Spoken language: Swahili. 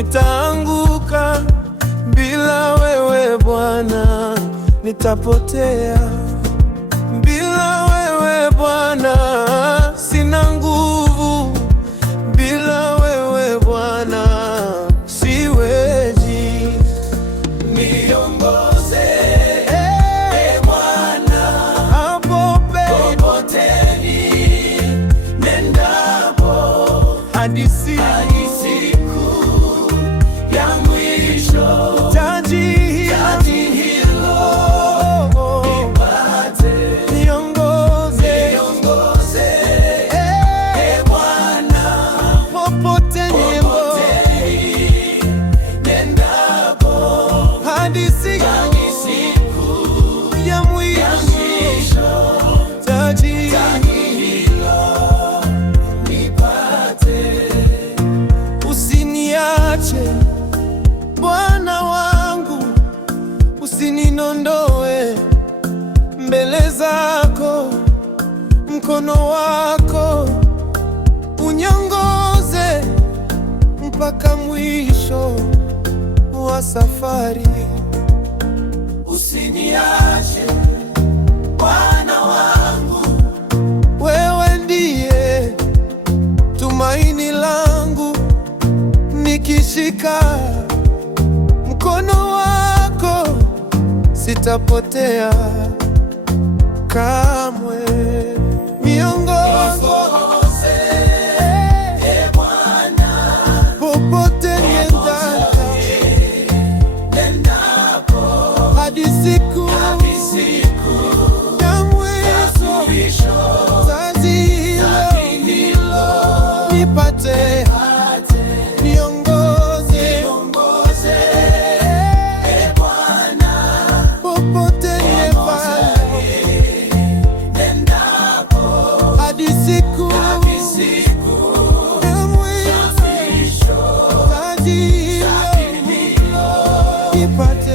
nitaanguka. Bila wewe Bwana nitapotea. Bila wewe Bwana sina nguvu. Bila wewe Bwana siwezi. Niongoze Bwana popote niendapo, hadi siku ya mwisho. Taji hilo nipate. Niongoze Bwana popote niendapo, hadi siku ya mwisho. Taji hilo nipate. Usiniache Bwana wangu, usininondoe mbele zako. Mkono wako uniongoze mpaka mwisho wa safari. Usiniache Bwana wangu, wewe ndiye tumaini langu. Nikishika mkono wako sitapotea kamwe. Niongoze Bwana popote niendapo, hadi siku ya mwisho. Taji hilo nipate. Niongoze Bwana popote niendapo, hadi siku ya mwisho. Taji hilo nipate.